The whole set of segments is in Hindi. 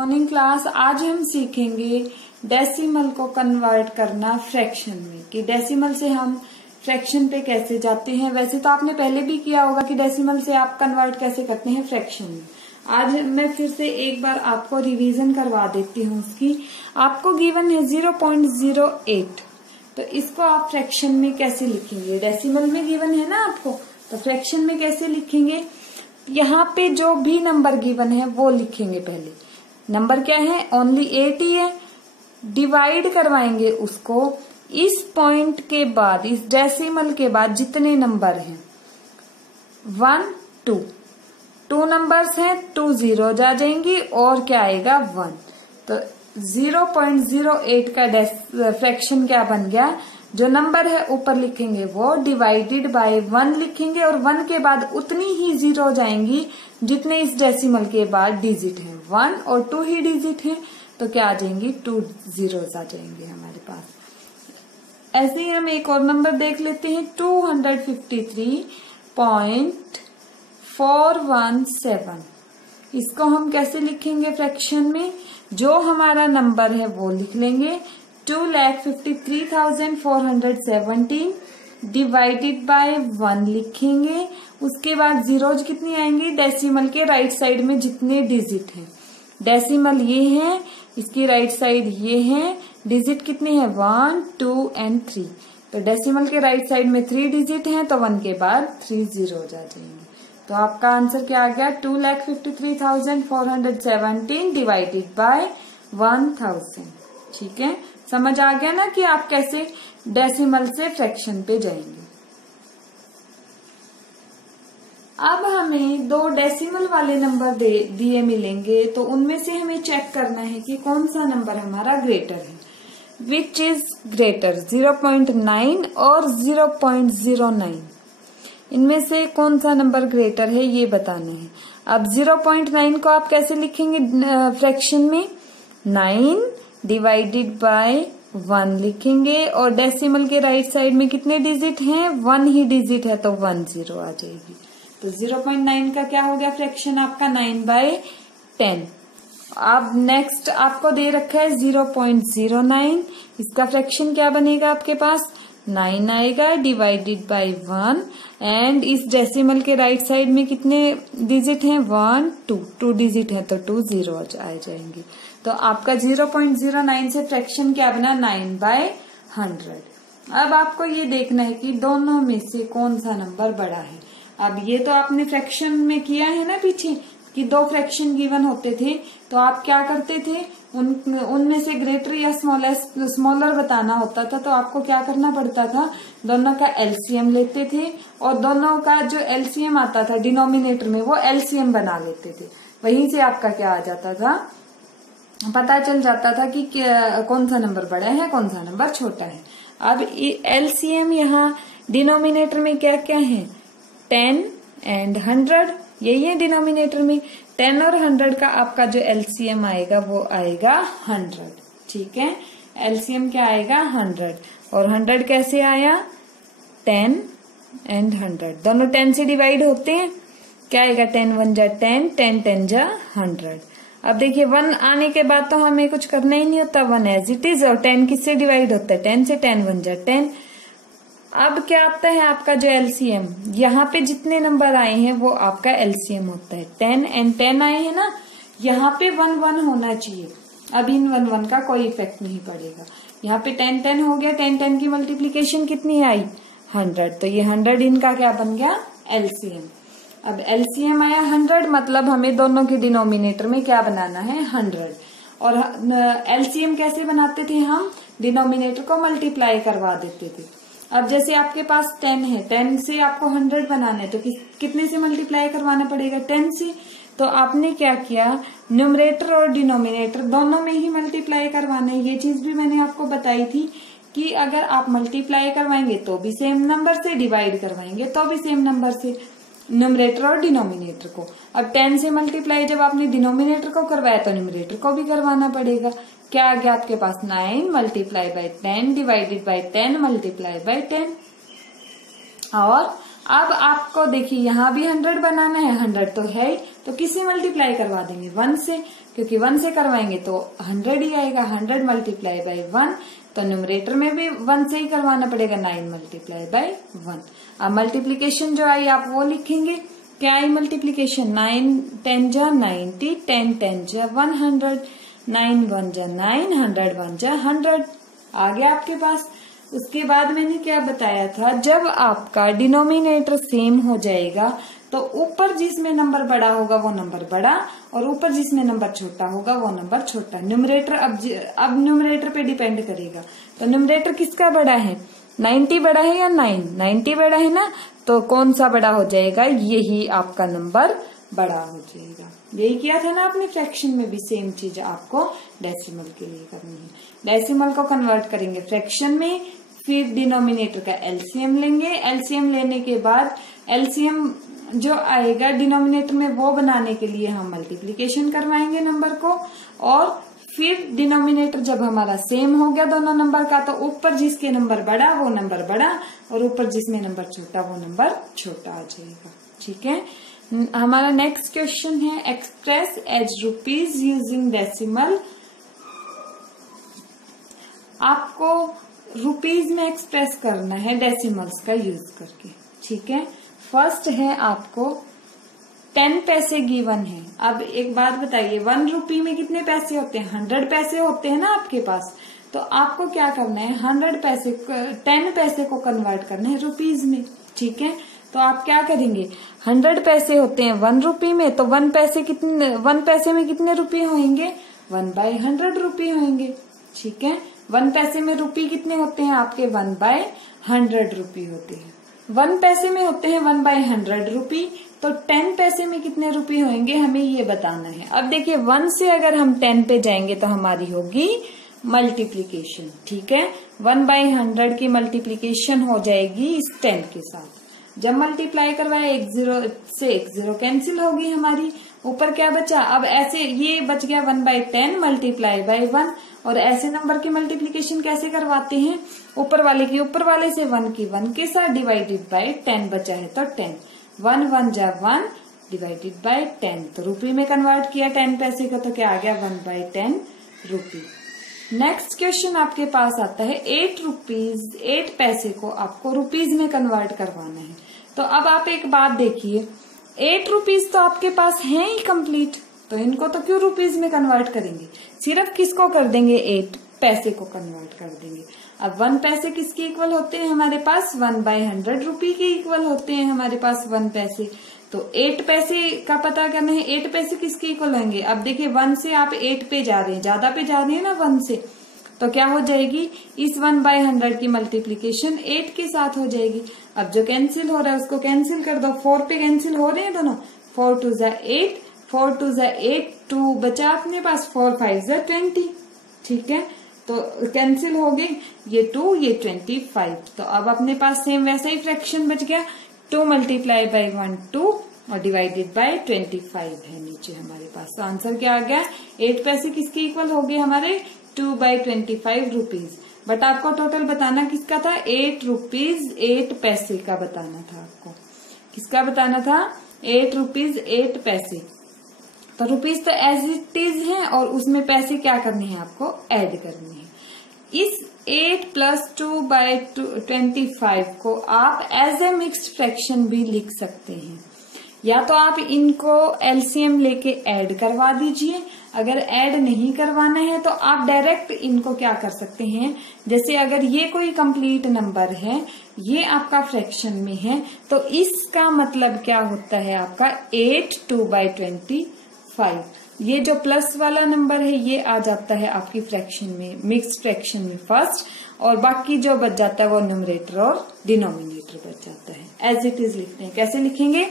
Morning class. आज हम सीखेंगे डेसिमल को कन्वर्ट करना फ्रैक्शन में, कि डेसिमल से हम फ्रैक्शन पे कैसे जाते हैं। वैसे तो आपने पहले भी किया होगा कि डेसिमल से आप कन्वर्ट कैसे करते हैं फ्रैक्शन में। आज मैं फिर से एक बार आपको रिवीजन करवा देती हूँ उसकी। आपको गिवन है 0.08, तो इसको आप फ्रैक्शन में कैसे लिखेंगे। डेसिमल में गिवन है ना आपको, तो फ्रैक्शन में कैसे लिखेंगे। यहाँ पे जो भी नंबर गिवन है वो लिखेंगे। पहले नंबर क्या है, ओनली 8 ही है। डिवाइड करवाएंगे उसको इस पॉइंट के बाद, इस डेसिमल के बाद जितने नंबर हैं 1 2 नंबर्स हैं, 2 zeros आ जाएंगी और क्या आएगा 1। तो 0.08 का फ्रैक्शन क्या बन गया, जो नंबर है ऊपर लिखेंगे वो डिवाइडेड बाय 1 लिखेंगे और 1 के बाद उतनी ही जीरो जाएंगी जितने इस डेसिमल के बाद डिजिट हैं। 1 और 2 ही डिजिट हैं, तो क्या आ जाएंगी 2 zeros आ जाएंगे हमारे पास। ऐसे ही हम एक और नंबर देख लेते हैं 253.417। इसको हम कैसे लिखेंगे फ्रैक्शन में, जो हमारा नंबर है वो लिख लेंगे 2,53,417 डिवाइडेड बाय 1 लिखेंगे। उसके बाद जीरोज कितनी आएंगी, डेसिमल के राइट साइड में जितने डिजिट हैं। डेसिमल ये है, इसकी राइट साइड ये है, डिजिट कितने हैं 1 2 एंड 3। तो डेसिमल के राइट साइड में 3 डिजिट हैं, तो 1 के बाद 3 zeros आ जाएंगे। तो आपका आंसर क्या आ गया, 2,53,417 डिवाइडेड बाय 1000। ठीक है, समझ आ गया ना कि आप कैसे डेसिमल से फ्रैक्शन पे जाएंगे। अब हमें 2 डेसिमल वाले नंबर दिए मिलेंगे, तो उनमें से हमें चेक करना है कि कौन सा नंबर हमारा ग्रेटर है। विच इज ग्रेटर, 0.9 और 0.09। इनमें से कौन सा नंबर ग्रेटर है ये बताना है। अब 0.9 को आप कैसे लिखेंगे फ्रैक्शन में, 9 डिवाइडेड बाय 1 लिखेंगे और डेसिमल के राइट साइड में कितने डिजिट हैं, 1 ही डिजिट है, तो 1 0 आ जाएगी। तो 0.9 का क्या हो गया फ्रैक्शन आपका 9/10। अब नेक्स्ट आपको दे रखा है 0.09, इसका फ्रैक्शन क्या बनेगा आपके पास, 9 आएगा डिवाइडेड बाय 1 एंड इस डेसिमल के राइट साइड में कितने डिजिट हैं 1 2 डिजिट है, तो 2 zeros आ जाएंगे। तो आपका 0.09 से फ्रैक्शन क्या बना 9/100। अब आपको ये देखना है कि दोनों में से कौन सा नंबर बड़ा है। अब ये तो आपने फ्रैक्शन में किया है ना पीछे, कि 2 फ्रैक्शन गिवन होते थे, तो आप क्या करते थे, उनमें से ग्रेटर या स्मॉलर बताना होता था, तो आपको क्या करना पड़ता था, दोनों का एलसीएम लेते थे और दोनों का जो एलसीएम आता था डिनोमिनेटर में वो एलसीएम बना लेते थे। वहीं से आपका क्या आ जाता था, पता चल जाता था कि कौन सा नंबर बड़ा है कौन सा नंबर छोटा है। अब एलसीएम यहाँ डिनोमिनेटर में क्या क्या है, 10 एंड 100, यही है डिनोमिनेटर में। 10 और 100 का आपका जो एलसीएम आएगा वो आएगा 100। ठीक है, एलसीएम क्या आएगा 100 और 100 कैसे आया, 10 एंड 100 दोनों 10 से डिवाइड होते हैं, क्या आएगा 10 1 जा 10, 10 10 जा 100। अब देखिए 1 आने के बाद तो हमें कुछ करना ही नहीं होता, 1 एज इट इज। और 10 किससे डिवाइड होता है, 10 से, 10 1 जा 10। अब क्या आता है आपका जो एलसीएम, यहाँ पे जितने नंबर आए हैं वो आपका एलसीएम होता है। 10 एंड 10 आए हैं ना, यहाँ पे 1 1 होना चाहिए। अब इन 1 1 का कोई इफेक्ट नहीं पड़ेगा। यहाँ पे 10 10 हो गया, 10 10 की मल्टीप्लीकेशन कितनी आई 100, तो ये 100 इनका क्या बन गया एलसीएम। अब एलसीएम आया 100, मतलब हमें दोनों के डिनोमिनेटर में क्या बनाना है 100। और एलसीएम कैसे बनाते थे हम, डिनोमिनेटर को मल्टीप्लाई करवा देते थे। अब जैसे आपके पास 10 है, 10 से आपको 100 बनाना है, तो कितने से मल्टीप्लाई करवाना पड़ेगा, 10 से। तो आपने क्या किया, न्यूमरेटर और डिनोमिनेटर दोनों में ही मल्टीप्लाई करवाना है। ये चीज भी मैंने आपको बताई थी कि अगर आप मल्टीप्लाई करवाएंगे तो भी सेम नंबर से, डिवाइड करवाएंगे तो भी सेम नंबर से, न्यूमरेटर और डिनोमिनेटर को। अब 10 से मल्टीप्लाई जब आपने डिनोमिनेटर को करवाया तो न्यूमरेटर को भी करवाना पड़ेगा। क्या आ गया आपके पास, 9 multiply by 10 divided by 10 multiply by 10। और अब आपको देखिए यहाँ भी 100 बनाना है, 100 तो है ही, तो किससे मल्टीप्लाई करवा देंगे 1 से, क्योंकि 1 से करवाएंगे तो 100 ही आएगा। 100 मल्टीप्लाई बाई 1, तो न्यूमरेटर में भी 1 से ही करवाना पड़ेगा, 9 मल्टीप्लाई बाई 1। अब मल्टीप्लीकेशन जो आई आप वो लिखेंगे, क्या आई मल्टीप्लीकेशन, 9 10 जा 90, 10 10 जा 100, 9 1 जा 9, 100 1 जा 100 आ गया आपके पास। उसके बाद मैंने क्या बताया था, जब आपका डिनोमिनेटर सेम हो जाएगा तो ऊपर जिसमें नंबर बड़ा होगा वो नंबर बड़ा, और ऊपर जिसमें नंबर छोटा होगा वो नंबर छोटा। न्यूमरेटर अब न्यूमरेटर पे डिपेंड करेगा, तो न्यूमरेटर किसका बड़ा है, 90 बड़ा है या 9, 90 बड़ा है ना, तो कौन सा बड़ा हो जाएगा, यही आपका नंबर बड़ा हो जाएगा। यही किया था ना आपने फ्रैक्शन में भी, सेम चीज आपको डेसिमल के लिए करनी है। डेसिमल को कन्वर्ट करेंगे फ्रैक्शन में, फिर डिनोमिनेटर का एलसीएम लेंगे। एलसीएम लेने के बाद एलसीएम जो आएगा डिनोमिनेटर में वो बनाने के लिए हम मल्टीप्लीकेशन करवाएंगे नंबर को, और फिर डिनोमिनेटर जब हमारा सेम हो गया दोनों नंबर का, तो ऊपर जिसके नंबर बड़ा वो नंबर बड़ा, और ऊपर जिसमें नंबर छोटा वो नंबर छोटा आ जाएगा। ठीक है, हमारा नेक्स्ट क्वेश्चन है express as rupees using decimal. आपको रुपीज में एक्सप्रेस करना है डेसिमल्स का यूज करके। ठीक है, फर्स्ट है आपको 10 पैसे गिवन है। अब एक बात बताइए, 1 रुपी में कितने पैसे होते हैं, 100 पैसे होते हैं ना आपके पास, तो आपको क्या करना है, 10 पैसे को कन्वर्ट करना है रुपीज में। ठीक है, तो आप क्या करेंगे, 100 पैसे होते हैं 1 रुपी में, तो 1 पैसे में कितने रुपये होंगे, 1/100 रुपये होंगे। ठीक है, 1 पैसे में रुपये कितने होते हैं आपके, 1/100 रुपये होते हैं। 1 पैसे में होते हैं 1/100 रुपये, तो 10 पैसे में कितने रुपये होंगे हमें ये बताना है। अब देखिए 1 से अगर हम 10 पे जाएंगे तो हमारी होगी मल्टीप्लीकेशन। ठीक है, 1/100 की मल्टीप्लीकेशन हो जाएगी इस 10 के साथ। जब मल्टीप्लाई करवाए 1 0 से 1 0 कैंसिल होगी हमारी, ऊपर क्या बचा, अब ऐसे ये बच गया 1/10 मल्टीप्लाई बाई 1, और ऐसे नंबर की मल्टीप्लीकेशन कैसे करवाते हैं, ऊपर वाले की ऊपर वाले से, 1 की 1 के साथ, डिवाइडेड बाई 10 बचा है तो 10, 1 1 जा 1 डिवाइडेड बाई 10, तो रुपये में कन्वर्ट किया 10 पैसे का, तो क्या आ गया 1/10 रुपये। नेक्स्ट क्वेश्चन आपके पास आता है 8 पैसे को आपको रुपीज में कन्वर्ट करवाना है। तो अब आप एक बात देखिए, 8 रुपीज तो आपके पास है ही कंप्लीट, तो इनको तो क्यों रुपीज में कन्वर्ट करेंगे, सिर्फ किसको कर देंगे, 8 पैसे को कन्वर्ट कर देंगे। अब 1 पैसे किसके इक्वल होते हैं हमारे पास, 1/100 रुपये के इक्वल होते हैं हमारे पास 1 पैसे। तो 8 पैसे का पता करना है, 8 पैसे किसके इक्वल होंगे। अब देखिए 1 से आप 8 पे जा रहे हैं, ज्यादा पे जा रहे हैं ना 1 से, तो क्या हो जाएगी, इस 1/100 की मल्टीप्लीकेशन 8 के साथ हो जाएगी। अब जो कैंसिल हो रहा है उसको कैंसिल कर दो, 4 पे कैंसिल हो रहे हैं दोनों, 4 2 जा 8, 4 2 जा 8, 2 बचा अपने पास, 4 5 जा 20। ठीक है, तो कैंसिल हो गई, ये 2 ये 25। तो अब अपने पास सेम वैसा ही फ्रैक्शन बच गया, 2 मल्टीप्लाई बाई 1 2 और डिवाइडेड बाई 25 है नीचे हमारे पास। तो आंसर क्या आ गया, 8 पैसे किसके इक्वल हो गए हमारे, 2/25 रुपीज। बट आपको टोटल बताना किसका था, 8 रुपीज 8 पैसे का बताना था आपको। किसका बताना था, 8 रुपीज 8 पैसे। तो रुपीज तो एज इट इज है, और उसमें पैसे क्या करने हैं आपको, ऐड करने हैं। इस 8 + 2/25 को आप एज ए मिक्स्ड फ्रैक्शन भी लिख सकते हैं, या तो आप इनको एलसीएम लेके ऐड करवा दीजिए। अगर ऐड नहीं करवाना है तो आप डायरेक्ट इनको क्या कर सकते हैं, जैसे अगर ये कोई कंप्लीट नंबर है, ये आपका फ्रैक्शन में है, तो इसका मतलब क्या होता है आपका 8 2/25। ये जो प्लस वाला नंबर है ये आ जाता है आपकी फ्रैक्शन में, मिक्स्ड फ्रैक्शन में फर्स्ट, और बाकी जो बच जाता है वो न्यूमरेटर और डिनोमिनेटर बच जाता है। एज इट इज लिखते हैं, कैसे लिखेंगे,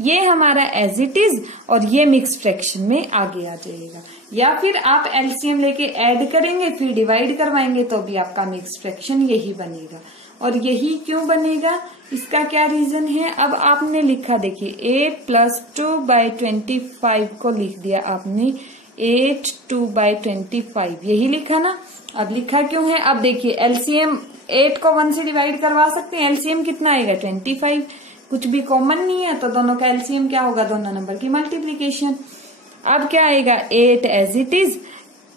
ये हमारा एज इट इज और ये मिक्स फ्रैक्शन में आगे आ जाएगा। या फिर आप एलसीएम लेके ऐड करेंगे फिर डिवाइड करवाएंगे तो भी आपका मिक्स फ्रैक्शन यही बनेगा। और यही क्यों बनेगा, इसका क्या रीजन है। अब आपने लिखा देखिए 8 + 2/25 को लिख दिया आपने 8 2/25, यही लिखा ना। अब लिखा क्यों है, अब देखिए एलसीएम 8 को 1 से डिवाइड करवा सकते हैं, एलसीएम कितना आएगा 25, कुछ भी कॉमन नहीं है तो दोनों का एलसीएम क्या होगा, दोनों नंबर की मल्टीप्लीकेशन। अब क्या आएगा 8 एज इट इज,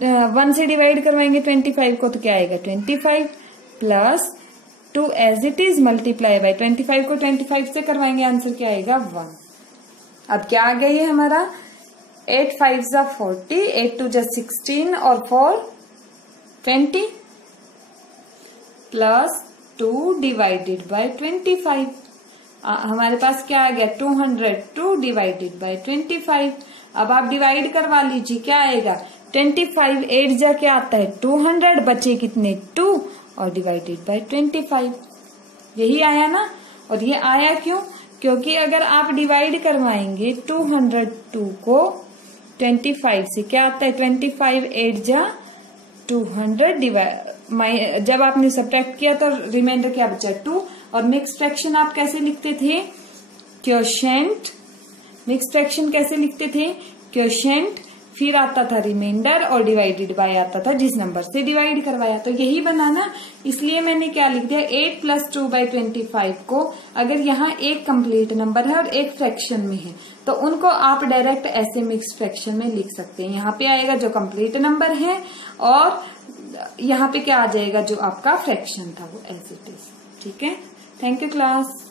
1 से डिवाइड करवाएंगे 25 को तो क्या आएगा 25 plus 2 as it is multiply by 25 को 25 से करवाएंगे, आंसर क्या आएगा 1। अब क्या आ गया ये हमारा 8 5 जा 40, 8 2 जा 16 और 4 20 प्लस 2 डिवाइडेड बाय 25। हमारे पास क्या आ गया 202 डिवाइडेड बाय 25। अब आप डिवाइड करवा लीजिए, क्या आएगा 25 8 जा क्या आता है 200, बचे कितने 2 और डिवाइडेड बाय 25, यही आया ना। और ये आया क्यों, क्योंकि अगर आप डिवाइड करवाएंगे 202 को 25 से क्या आता है 25 8 जा 200 जब आपने सब्ट्रैक्ट किया तो रिमाइंडर क्या बचा 2। और मिक्स फ्रैक्शन आप कैसे लिखते थे क्वोशिएंट, मिक्स फ्रैक्शन कैसे लिखते थे क्वोशिएंट, फिर आता था रिमाइंडर और डिवाइडेड बाय आता था जिस नंबर से डिवाइड करवाया, तो यही बनाना। इसलिए मैंने क्या लिख दिया 8 प्लस 2 बाई 25 को, अगर यहाँ एक कंप्लीट नंबर है और एक फ्रैक्शन में है तो उनको आप डायरेक्ट ऐसे मिक्स फ्रैक्शन में लिख सकते हैं। यहाँ पे आएगा जो कंप्लीट नंबर है और यहाँ पे क्या आ जाएगा जो आपका फ्रैक्शन था वो एज इट इज। ठीक है, थैंक यू क्लास।